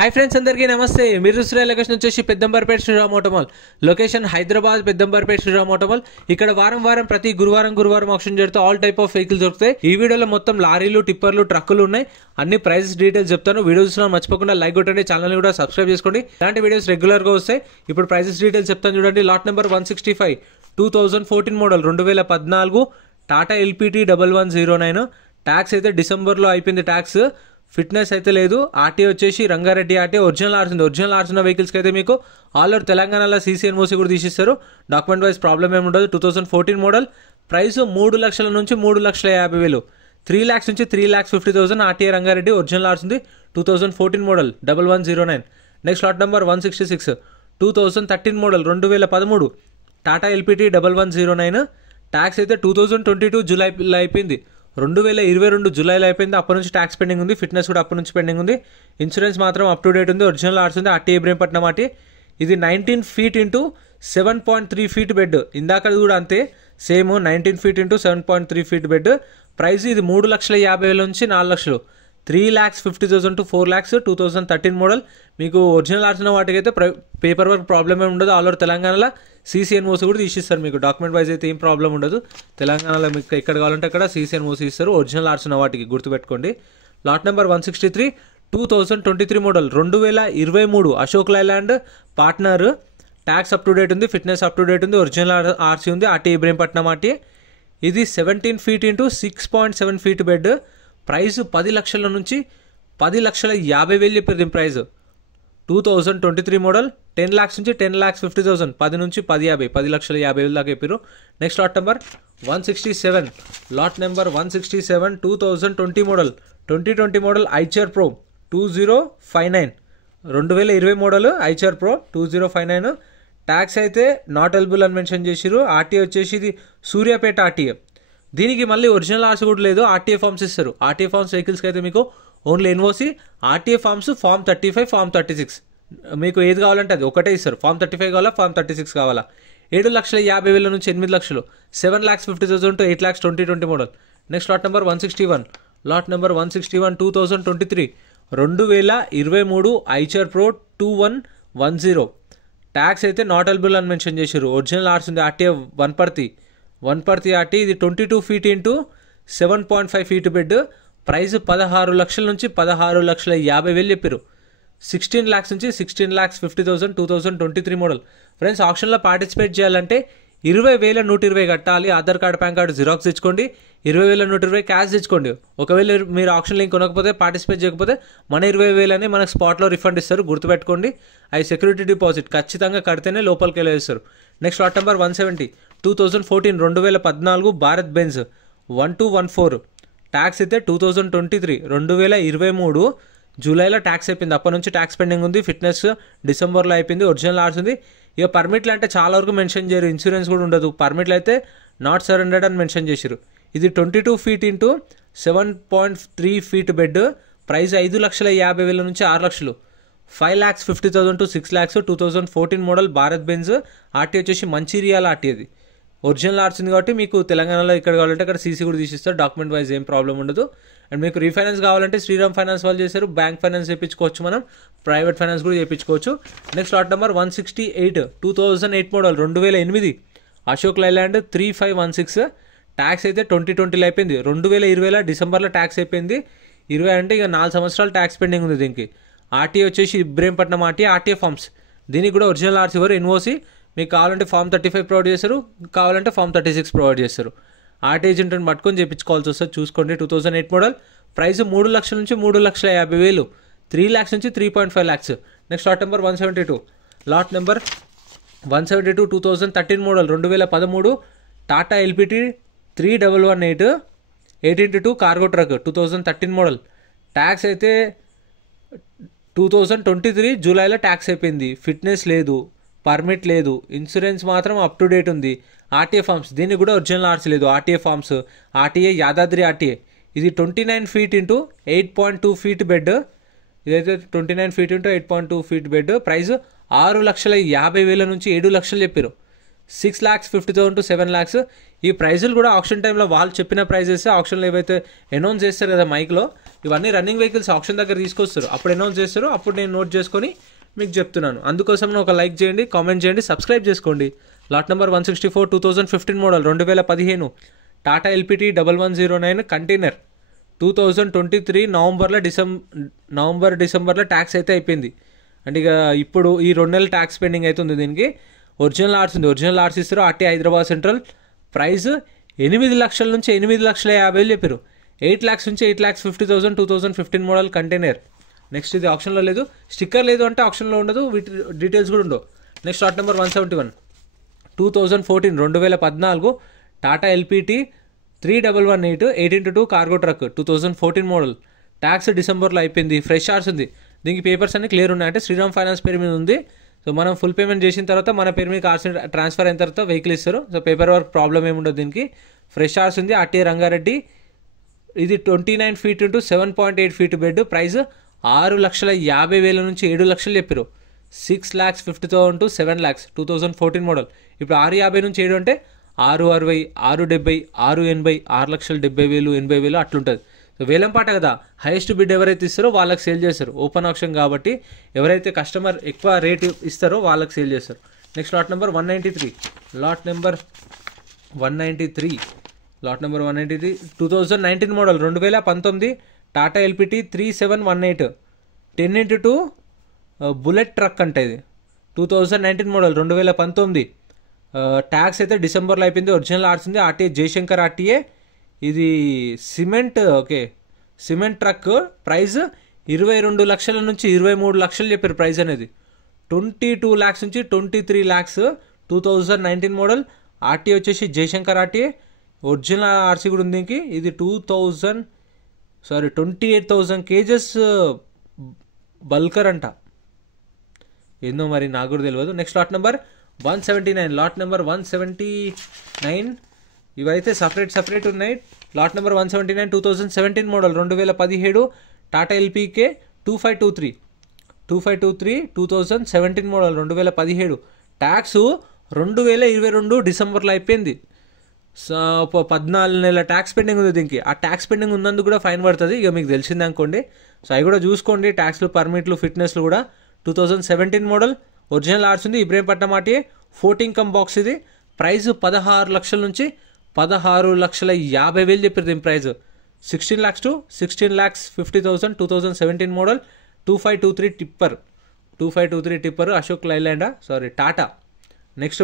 Hi friends, అందరికీ నమస్తే. మీరు చూస్తున్న లొకేషన్ వచ్చేసి Peddamberpet Shriram auto mall. Location Hyderabad Peddamberpet Shriram auto mall. ఇక్కడ వారం ప్రతి గురువారం ఆప్షన్ జరుగుతూ ఆల్ టైప్ ఆఫ్ వెహికల్స్ దొరుకుతాయి. ఈ వీడియోలో మొత్తం లారీలు, టిప్పర్లు, ట్రక్కులు ఉన్నాయి. అన్ని ప్రైసెస్ డీటెయిల్స్ చెప్తాను. వీడియో చూసిన మర్చిపోకుండా లైక్ కొట్టండి, ఛానల్ కూడా సబ్స్క్రైబ్ చేసుకోండి. ఇలాంటి వీడియోస్ రెగ్యులర్ గా వస్తాయి. ఇప్పుడు ప్రైసెస్ డీటెయిల్స్ చెప్తాను చూడండి. Lot number 165 2014 model 2014 Tata LPT 1109. Tax అయితే డిసెంబర్లో అయిపోయింది. ట్యాక్స్ ఫిట్నెస్ అయితే లేదు. ఆర్టీ వచ్చేసి రంగారెడ్డి ఆర్టీ. ఒరిజినల్ ఆర్స్ ఉంది. ఒరిజినల్ ఆర్స్ ఉన్న వెహికల్స్కి అయితే మీకు ఆల్ ఓవర్ తెలంగాణలో సీసీఎన్ఓసీ కూడా తీసిస్తారు. డాక్యుమెంట్ వైజ్ ప్రాబ్లం ఏమి ఉండదు. 2014 మోడల్. ప్రైస్ 3 లక్షల నుంచి 3,50,000, 3 lakhs నుంచి 3,50,000. ఆర్టీఏ రంగారెడ్డి. ఒరిజినల్ ఆర్స్ ఉంది. 2014 model 1109. Next lot number 166 2013 model 2013 Tata LPT 1109. Tax అయితే 2022 జూలైలో అయిపోయింది. 2022 జూలైలో అయిపోయింది. అప్పటి నుంచి ట్యాక్స్ పెండింగ్ ఉంది. ఫిట్నెస్ కూడా అప్పటి నుంచి పెండింగ్ ఉంది. ఇన్సూరెన్స్ మాత్రం అప్ టు డేట్ ఉంది. ఒరిజినల్ ఆర్స్ ఉంది. RT Ibrahimpatnam RT. ఇది 19 feet ఇంటూ 7.3 feet బెడ్. ఇందాక కూడా అంతే, same 19 feet into 7.3 feet bed. Price ఇది 3,50,000 నుంచి 4 లక్షలు, 3,50,000 to 4 lakhs. 2013 మోడల్. మీకు ఒరిజినల్ ఆర్స్ ఉన్న వాటికి అయితే పేపర్ వర్క్ ప్రాబ్లమ్ ఏమి ఉండదు. ఆల్ ఓవర్ తెలంగాణలో సీసీఎన్ఓసీ కూడా తీసిస్తారు. మీకు డాక్యుమెంట్ వైజ్ అయితే ఏం ప్రాబ్లం ఉండదు. తెలంగాణలో మీకు ఎక్కడ కావాలంటే అక్కడ సీసీఎన్ఓసీ ఇస్తారు. ఒరిజినల్ ఆర్స్ ఉన్న వాటికి గుర్తుపెట్టుకోండి. Lot number 163 2023 model 2023 Ashok Leyland partner. Tax up to date ఉంది. ఫిట్నెస్ అప్ టు డేట్ ఉంది. ఒరిజినల్ ఆర్సీ ఉంది. RT Ibrahimpatnam RT. ఇది 17 feet into 6.7 feet bed. Price 10 లక్షల నుంచి 10,50,000 చెప్పారు. దీని ప్రైస్ 2023 మోడల్. 10 lakhs నుంచి 10,50,000, 10 నుంచి 10,50,000, 10,50,000 దాకా చెప్పారు. Next lot number 167 lot number 167 2020 model 2020 model Eicher pro 2059 2020 model Eicher pro 2059. Tax అయితే నాట్ ఎలిజిబుల్ అని మెన్షన్ చేసిరు. ఆర్టీఏ వచ్చేసి ఇది సూర్యాపేట ఆర్టీఏ. దీనికి మళ్ళీ ఒరిజినల్ ఆర్స్ కూడా లేదు. ఆర్టీఏ ఫార్మ్స్ ఇస్తారు. ఆర్టీఏ ఫార్మ్స్ వెహికల్స్కి అయితే మీకు only NOC, RTA forms, form 35, form 36. మీకు ఏది కావాలంటే అది ఒకటే ఇస్తారు. ఫార్మ్ 35 కావాలా, ఫార్మ్ 36 కావాలా. 7,50,000 నుంచి 8 లక్షలు, 7,50,000 to 8 lakhs 2020 model. Next lot number 161 lot number 161 2023 2023 Eicher pro 2110. ట్యాక్స్ అయితే నాట్ ఎలిజిబుల్ అని మెన్షన్ చేశారు. ఒరిజినల్ ఆర్స్ ఉంది. RTA Wanaparthy RT. ఇది 22 feet into 7.5 feet bed. Price 16 లక్షల నుంచి 16,50,000 చెప్పారు. 16 lakhs నుంచి 16,50,000 2023 మోడల్. ఫ్రెండ్స్, ఆప్షన్లో పార్టిసిపేట్ చేయాలంటే 20,120 కట్టాలి. Aadhaar card, pan card xerox తెచ్చుకోండి. 20,120 క్యాష్ తెచ్చుకోండి. ఒకవేళ మీరు ఆప్షన్ లింక్ కొనకపోతే, పార్టిసిపేట్ చేయకపోతే మన 20,000 అని మనకు స్పాట్లో రిఫండ్ ఇస్తారు. గుర్తుపెట్టుకోండి. అవి సెక్యూరిటీ డిపాజిట్ ఖచ్చితంగా కడితేనే లోపలికి వెళ్ళేస్తారు. Next lot number 170 2014 2014 Bharat Benz 1214. Tax అయితే 2023 2023 జూలైలో ట్యాక్స్ అయిపోయింది. అప్పటి నుంచి ట్యాక్స్ పెండింగ్ ఉంది. ఫిట్నెస్ డిసెంబర్లో అయిపోయింది. ఒరిజినల్ ఆర్స్ ఉంది. ఇక పర్మిట్లు అంటే చాలా వరకు మెన్షన్ చేయరు. ఇన్సూరెన్స్ కూడా ఉండదు. పర్మిట్లు అయితే నాట్ సరెండర్డ్ అని మెన్షన్ చేశారు. ఇది 22 feet into 7.3 feet bed. Price 5,50,000 నుంచి 6 లక్షలు, 5,50,000 to 6 lakhs. 2014 model Bharat Benz. RT వచ్చేసి మంచిర్యాల ఆర్టీ. అది ఒరిజినల్ ఆర్స్ ఉంది కాబట్టి మీకు తెలంగాణలో ఇక్కడ కావాలంటే అక్కడ సీసీ కూడా తీసిస్తారు. డాక్యుమెంట్ వైజ్ ఏం ప్రాబ్లం ఉండదు. అండ్ మీకు రీఫైనాన్స్ కావాలంటే శ్రీరామ్ ఫైనాన్స్ వాళ్ళు చేశారు. బ్యాంక్ ఫైనాన్స్ చేయించుకోవచ్చు, మనం ప్రైవేట్ ఫైనాన్స్ కూడా చేయించుకోవచ్చు. Next lot number 168 2008 model 2008 Ashok Leyland 3516. Tax అయితే 2020లో అయిపోయింది. 2020లో డిసెంబర్లో ట్యాక్స్ అయిపోయింది. 20 అంటే ఇక 4 సంవత్సరాలు ట్యాక్స్ పెండింగ్ ఉంది దీనికి. ఆర్టీఏ వచ్చేసి ఇబ్రహీంపట్నం ఆర్టీ. RTA forms. దీనికి కూడా ఒరిజినల్ ఆర్స్ ఇవ్వరు. ఎన్ఓసి మీకు కావాలంటే ఫార్మ్ 35 ప్రొవైడ్ చేస్తారు, కావాలంటే ఫార్మ్ 36 ప్రొవైడ్ చేస్తారు. ఆర్టీ ఏజెంట్ని పట్టుకొని చేయించుకోవాల్సి వస్తుంది. చూసుకోండి. 2008 మోడల్. ప్రైస్ 3 లక్షల నుంచి 3,50,000, 3 lakhs నుంచి 3.5 lakhs. Next lot number 172 lot number 172 2013 model 2013 Tata LPT 3118 18x2 cargo truck 2013 model. Tax అయితే 2023 జూలైలో ట్యాక్స్ అయిపోయింది. ఫిట్నెస్ లేదు, పర్మిట్ లేదు. ఇన్సూరెన్స్ మాత్రం అప్ టు డేట్ ఉంది. RTA forms. దీనికి కూడా ఒరిజినల్ ఆర్స్ లేదు. RTA forms. RTA Yadadri RTA. ఇది 29 feet ఇంటూ 8.2 feet బెడ్. ఇదైతే 29 feet into 8.2 feet bed. Price 6,50,000 నుంచి 7 లక్షలు చెప్పారు. 6,50,000 to 7 lakhs. ఈ ప్రైజులు కూడా ఆప్షన్ టైంలో వాళ్ళు చెప్పిన ప్రైజెస్ ఆప్షన్లో ఏవైతే అనౌన్స్ చేస్తారు కదా మైక్లో, ఇవన్నీ రన్నింగ్ వెహికల్స్ ఆప్షన్ దగ్గర తీసుకొస్తారు, అప్పుడు అనౌన్స్ చేస్తారు, అప్పుడు నేను నోట్ చేసుకొని మీకు చెప్తున్నాను. అందుకోసం ఒక లైక్ చేయండి, కామెంట్ చేయండి, సబ్స్క్రైబ్ చేసుకోండి. Lot number 164 2015 model 2015 Tata LPT 1109 container 2023 November డిసెంబర్లో ట్యాక్స్ అయితే అయిపోయింది. అంటే ఇక ఇప్పుడు ఈ 2 నెలల ట్యాక్స్ పెండింగ్ అవుతుంది. దీనికి ఒరిజినల్ ఆర్ట్స్ ఉంది, ఒరిజినల్ ఆర్ట్స్ ఇస్తారు. RT Hyderabad central. ప్రైస్ 8 లక్షల నుంచి 8,50,000 చెప్పారు. 8 lakhs నుంచి 8,50,000 2015 మోడల్ కంటైనర్. నెక్స్ట్ ఇది ఆప్షన్లో లేదు, స్టిక్కర్ లేదు అంటే ఆప్షన్లో ఉండదు, వీటి డీటెయిల్స్ కూడా ఉండవు. Next lot number 171 2014 Tata LPT 3118 18x2 cargo truck 2014 model. Tax డిసెంబర్లో అయిపోయింది. ఫ్రెష్ ఆర్స్ ఉంది. దీనికి పేపర్స్ అన్ని క్లియర్ ఉన్నాయి. అంటే శ్రీరామ్ ఫైనాన్స్ పేరు మీద ఉంది. సో మనం ఫుల్ పేమెంట్ చేసిన తర్వాత మన పేరు మీద కార్స్ ట్రాన్స్ఫర్ అయిన తర్వాత వెహికల్ ఇస్తారు. సో పేపర్ వర్క్ ప్రాబ్లం ఏముండదు. దీనికి ఫ్రెష్ ఆర్స్ ఉంది. ఆర్టీఏ రంగారెడ్డి. ఇది 29 feet into 7.8 feet bed. Price 6,50,000 నుంచి 7 లక్షలు చెప్పారు. 6,50,000 to 7 lakhs 2014 మోడల్. ఇప్పుడు 6,50 నుంచి 7 అంటే 6,60, 6,70, 6,80, 6,70,000, 80,000 అట్లుంటుంది. సో వేలం పాట కదా, హైయెస్ట్ బిడ్ ఎవరైతే ఇస్తారో వాళ్ళకి సేల్ చేస్తారు. ఓపెన్ ఆప్షన్ కాబట్టి ఎవరైతే కస్టమర్ ఎక్కువ రేట్ ఇస్తారో వాళ్ళకి సేల్ చేస్తారు. Next lot number 193 2019 model 2019 Tata LPT 3718 10x2 bullet truck అంటే ఇది 2019 మోడల్ 2019. ట్యాక్స్ అయితే డిసెంబర్లో అయిపోయింది. ఒరిజినల్ ఆర్ట్స్ ఉంది. RTA Jayashankar RTA. ఇది సిమెంట్ ట్రక్. ప్రైస్ 22 లక్షల నుంచి 23 లక్షలు చెప్పారు. ప్రైస్ అనేది 22 lakhs నుంచి 23 lakhs 2019 మోడల్. ఆర్టీఏ వచ్చేసి జయశంకర్ ఆర్టీఏ. ఒరిజినల్ ఆర్సీ కూడా ఉంది దీనికి. ఇది 28,000 kgs బల్కర్ అంట, ఏందో మరి నాకు కూడా తెలియదు. నెక్స్ట్ లాట్ నెంబర్ 179 ఇవైతే సపరేట్ ఉన్నాయి. Lot number 179 2017 model 2017 Tata ఎల్పీకే 2523 2017 model 2017. Tax 2022 డిసెంబర్లో అయిపోయింది. 14 నెలల ట్యాక్స్ పెండింగ్ ఉంది దీనికి. ఆ ట్యాక్స్ పెండింగ్ ఉన్నందుకు కూడా ఫైన్ పడుతుంది. ఇక మీకు తెలిసింది అనుకోండి. సో అవి కూడా చూసుకోండి. ట్యాక్స్లు, పర్మిట్లు, ఫిట్నెస్లు కూడా. 2017 మోడల్. ఒరిజినల్ ఆర్ట్స్ ఉంది. ఇబ్రహీంపట్నం ఆర్టీఏ. 14 కమ్ బాక్స్ ఇది. ప్రైస్ 16 లక్షల నుంచి 16,50,000 చెప్పారు దీని price. 16 lakhs to 16,50,000 2017 model. 2523 tipper Ashok Leyland Tata. Next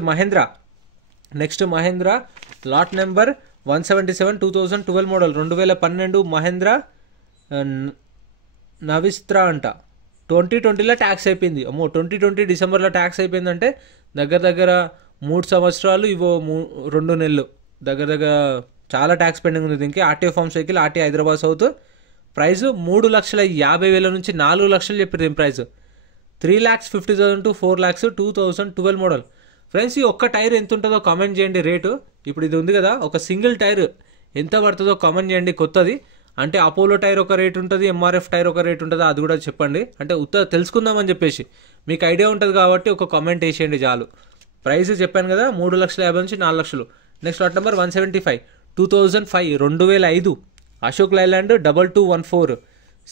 Mahindra lot number 177 2012 model 2012 Mahindra Navistar అంట. 2020లో ట్యాక్స్ అయిపోయింది. 2020 డిసెంబర్లో ట్యాక్స్ అయిపోయిందంటే దగ్గర 3 సంవత్సరాలు, ఇవో 2 నెలలు దగ్గర చాలా ట్యాక్స్ పెండింగ్ ఉంది దీనికి. RTA form cycle, RTA Hyderabad south. Price 3,50,000 నుంచి 4 లక్షలు చెప్పారు దీని price. 3,50,000 to 4 lakhs 2012 model. Friends, ఈ ఒక్క టైర్ ఎంత ఉంటుందో కామెంట్ చేయండి రేటు. ఇప్పుడు ఇది ఉంది కదా, ఒక సింగిల్ టైర్ ఎంత పడుతుందో కామెంట్ చేయండి. కొత్తది అంటే అపోలో టైర్ ఒక రేట్ ఉంటుంది, ఎంఆర్ఎఫ్ టైర్ ఒక రేట్ ఉంటుంది, అది కూడా చెప్పండి. అంటే తెలుసుకుందామని చెప్పేసి మీకు ఐడియా ఉంటుంది కాబట్టి ఒక కామెంట్ వేసేయండి చాలు. ప్రైస్ చెప్పాను కదా, 3,50,000 నుంచి 4 లక్షలు. Next lot number 175 2005 Ashok Leyland 2214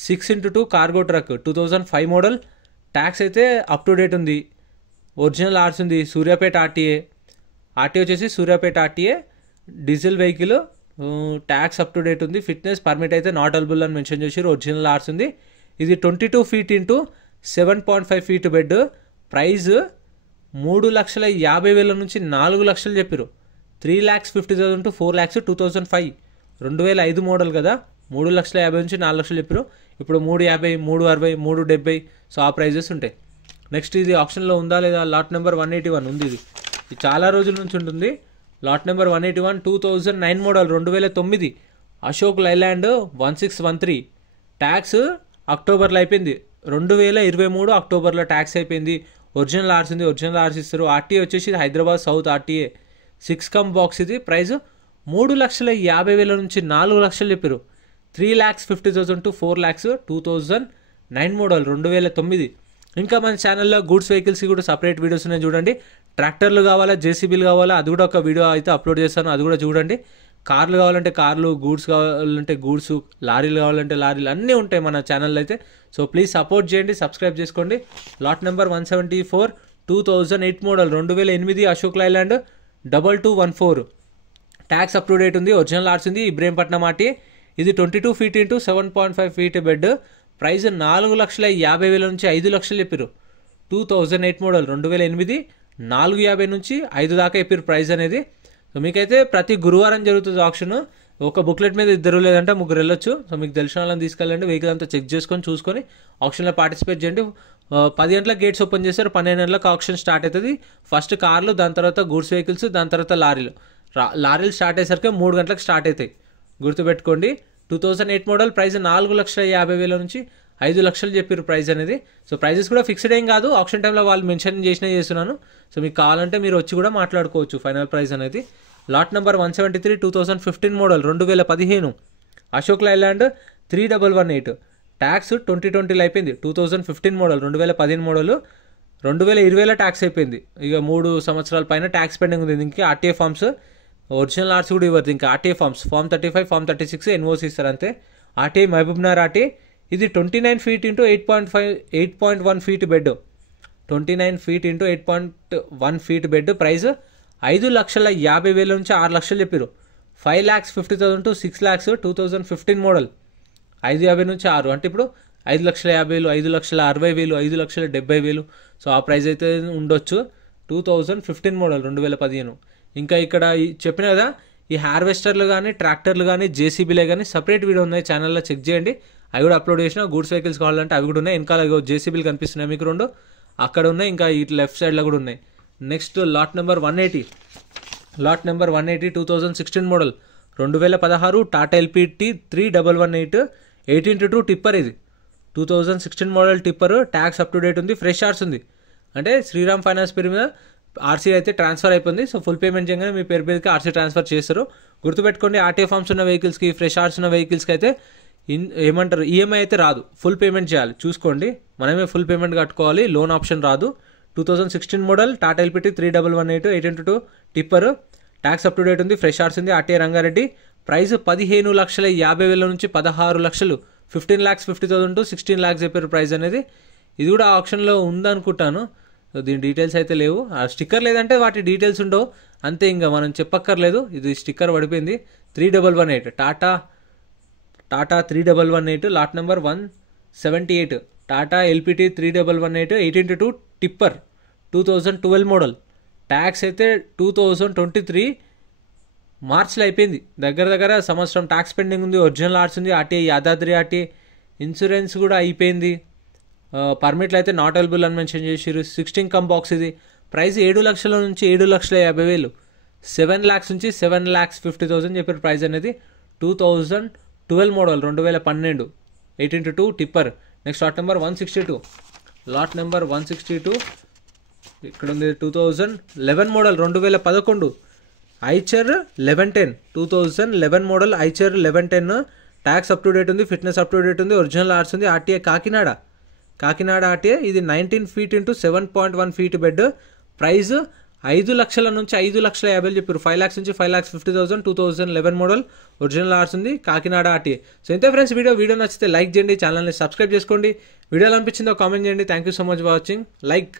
6x2 cargo truck 2005 model. Tax అయితే అప్ టు డేట్ ఉంది. ఒరిజినల్ ఆర్ట్స్ ఉంది. సూర్యాపేట ఆర్టీఏ వచ్చేసి Suryapet RTA. Diesel vehicle. Tax up to date ఉంది. ఫిట్నెస్ పర్మిట్ అయితే నాట్ అవైలబుల్ అని మెన్షన్ చేసారు. ఒరిజినల్ ఆర్ట్స్ ఉంది. ఇది 22 feet into 7.5 feet bed. Price 3,50,000 నుంచి 4 లక్షలు చెప్పారు. 3,50,000 to 4 lakhs 2005 2005 మోడల్ కదా. 3,50,000 నుంచి 4 లక్షలు చెప్పారు. ఇప్పుడు 3,50, 3,60, 3,70 సో ఆ ప్రైజెస్ ఉంటాయి. నెక్స్ట్ ఇది ఆప్షన్లో ఉందా లేదా, లాట్ నెంబర్ 181 ఉంది. ఇది చాలా రోజుల నుంచి ఉంటుంది. Lot number 181 2009 model 2009 Ashok Leyland 1613. Tax అక్టోబర్లో అయిపోయింది. 2023 అక్టోబర్లో ట్యాక్స్ అయిపోయింది. ఒరిజినల్ ఆర్స్ ఉంది. ఒరిజినల్ ఆర్స్ ఇస్తారు. ఆర్టీఏ వచ్చేసి Hyderabad south RTA. 6 come box ఇది. ప్రైస్ 3,50,000 నుంచి 4 లక్షలు చెప్పారు. 3,50,000 to 4 lakhs 2009 మోడల్ 2009. ఇంకా మన ఛానల్లో గూడ్స్ వెహికల్స్ కూడా సపరేట్ వీడియోస్ ఉన్నాయి చూడండి. ట్రాక్టర్లు కావాలా, జేసీబీలు కావాలా, అది కూడా ఒక వీడియో అయితే అప్లోడ్ చేస్తాను, అది కూడా చూడండి. కార్లు కావాలంటే కార్లు, గూడ్స్ కావాలంటే గూడ్స్, లారీలు కావాలంటే లారీలు అన్నీ ఉంటాయి మన ఛానల్లో అయితే. సో ప్లీజ్ సపోర్ట్ చేయండి, సబ్స్క్రైబ్ చేసుకోండి. Lot number 174 2008 model 2008 Ashok Leyland 2214 tax up to date ఉంది. ఒరిజినల్ ఆర్ట్స్ ఉంది. ఇబ్రహీంపట్నం ఆర్టీ. ఇది 22 feet into 7.5 feet bed. Price 4,50,000 నుంచి 5 లక్షలు చెప్పారు. 2008 మోడల్ 2008 450 నుంచి 5 దాకా చెప్పారు ప్రైస్ అనేది. సో మీకైతే ప్రతి గురువారం జరుగుతుంది ఆప్షన్. ఒక బుక్లెట్ మీద 2 లేదంటే 3 వెళ్ళొచ్చు. సో మీకు తెలిసిన వాళ్ళని తీసుకెళ్ళండి, వెహికల్ అంతా చెక్ చేసుకొని చూసుకొని ఆప్షన్లో పార్టిసిపేట్ చేయండి. 10 గంటలకు గేట్స్ ఓపెన్ చేస్తారు, 12 గంటలకు ఆప్షన్ స్టార్ట్ అవుతుంది. ఫస్ట్ కార్లు, దాని తర్వాత గూడ్స్ వెహికల్స్, దాని తర్వాత లారీలు. లారీలు స్టార్ట్ అయ్యేసరికి 3 గంటలకు స్టార్ట్ అవుతాయి, గుర్తుపెట్టుకోండి. 2008 మోడల్ ప్రైస్ 4,50,000 నుంచి 5 లక్షలు చెప్పారు ప్రైస్ అనేది. సో ప్రైజెస్ కూడా ఫిక్స్డ్ ఏం కాదు, ఆప్షన్ టైంలో వాళ్ళు మెన్షన్ చేస్తున్నాను. సో మీకు కావాలంటే మీరు వచ్చి కూడా మాట్లాడుకోవచ్చు ఫైనల్ ప్రైస్ అనేది. Lot number 173 2015 model 2015 Ashok Leyland 3118 tax 2020లో అయిపోయింది. 2015 మోడల్ 2015 మోడల్ 2020లో ట్యాక్స్ అయిపోయింది. ఇక 3 సంవత్సరాల పైన ట్యాక్స్ పెండింగ్ ఉంది. దీనికి ఆర్టీఏ ఫార్మ్స్, ఒరిజినల్ ఆర్ట్స్ కూడా ఇవ్వదు. ఇంకా RTA forms, form 35, form 36 NOC ఇస్తారు అంతే. RTI Mahabubnagar RTI. ఇది 29 feet into 8.1 feet bed. 29 feet into 8.1 feet bed. Price 5,50,000 నుంచి 6 లక్షలు చెప్పారు. 5,50,000 to 6 lakhs 2015 మోడల్. 550 నుంచి 6 అంటే ఇప్పుడు 5,50,000, 5,60,000, 5,70,000. సో ఆ ప్రైస్ అయితే ఉండొచ్చు. 2015 మోడల్ 2015. ఇంకా ఇక్కడ చెప్పిన కదా, ఈ హార్వెస్టర్లు కానీ, ట్రాక్టర్లు కానీ, జేసీబీలే కానీ సపరేట్ వీడియో ఉన్నాయి ఛానల్లో, చెక్ చేయండి. అవి కూడా అప్లోడ్ చేసిన. గూడ్స్ వెహికల్స్ కావాలంటే అవి కూడా ఉన్నాయి. వెనకాల జేసీబీలు కనిపిస్తున్నాయి మీకు 2, అక్కడ ఉన్నాయి. ఇంకా ఈ లెఫ్ట్ సైడ్లో కూడా ఉన్నాయి. Next lot number 180. Lot number 180 2016 model 2016 Tata LPT 3118 18x2 tipper. ఇది 2016 model tipper. Tax up to date ఉంది. ఫ్రెష్ ఆర్స్ ఉంది. అంటే శ్రీరామ్ ఫైనాన్స్ పేరు మీద ఆర్సీ అయితే ట్రాన్స్ఫర్ అయిపోయింది. సో ఫుల్ పేమెంట్ చేయగానే మీ పేరు మీదకి ఆర్సీ ట్రాన్స్ఫర్ చేస్తారు. గుర్తుపెట్టుకోండి, ఆర్టీఏ ఫార్మ్స్ ఉన్న వెహికల్స్కి, ఫ్రెష్ ఆర్స్ ఉన్న వెహికల్స్కి అయితే ఏమంటారు, ఈఎంఐ అయితే రాదు, ఫుల్ పేమెంట్ చేయాలి. చూసుకోండి, మనమే ఫుల్ పేమెంట్ కట్టుకోవాలి, లోన్ ఆప్షన్ రాదు. 2016 model Tata LPT 3118 18x2 tipper. Tax up to date ఉంది. ఫ్రెష్ ఆర్స్ ఉంది. ఆర్టీఏ రంగారెడ్డి. ప్రైస్ 15,50,000 నుంచి 16 లక్షలు. 15,50,000 to 16 lakhs చెప్పారు ప్రైస్ అనేది. ఇది కూడా ఆప్షన్లో ఉందనుకుంటాను. దీని డీటెయిల్స్ అయితే లేవు. ఆ స్టిక్కర్ లేదంటే వాటి డీటెయిల్స్ ఉండవు అంతే, ఇంకా మనం చెప్పక్కర్లేదు. ఇది స్టిక్కర్ పడిపోయింది. 3118 Tata 3118 lot number 178 Tata LPT 3118 18x2 tipper 2012 model. Tax అయితే 2023 మార్చ్లో అయిపోయింది. దగ్గర సంవత్సరం ట్యాక్స్ పెండింగ్ ఉంది. ఒరిజినల్ ఆర్ట్స్ ఉంది. RTI Yadadri RTI. ఇన్సూరెన్స్ కూడా అయిపోయింది. పర్మిట్లు అయితే నాట్ అవైలబుల్ అని మెన్షన్ చేసారు. 16 కమ్ బాక్స్. ఇది ప్రైస్ 7 లక్షల నుంచి 7,50,000. 7 lakhs నుంచి 7,50,000 చెప్పారు ప్రైస్ అనేది. 2012 model 2012 18x2 tipper. Next lot number 162. Lot number 162 ఇక్కడ ఉంది. 2011 model 2011 Eicher 1110 2011 model Eicher 1110. Tax up to date ఉంది. ఫిట్నెస్ అప్ టు డేట్ ఉంది. ఒరిజినల్ ఆర్ట్స్ ఉంది. RTA Kakinada RTA. ఇది 19 feet into 7.1 feet bed. Price 5 లక్షల నుంచి 5,50,000 చెప్పారు. 5 lakhs నుంచి 5,50,000. 2011 మోడల్ ఒరిజినల్ ఆర్ట్స్ ఉంది. కాకినాడ ఆర్టీఏ. సో ఇంతే ఫ్రెండ్స్ వీడియో నచ్చితే లైక్ చేయండి, ఛానల్ని సబ్స్క్రైబ్ చేసుకోండి. వీడియోలో అనిపించిందో కామెంట్ చేయండి. Thank you so much for watching. Like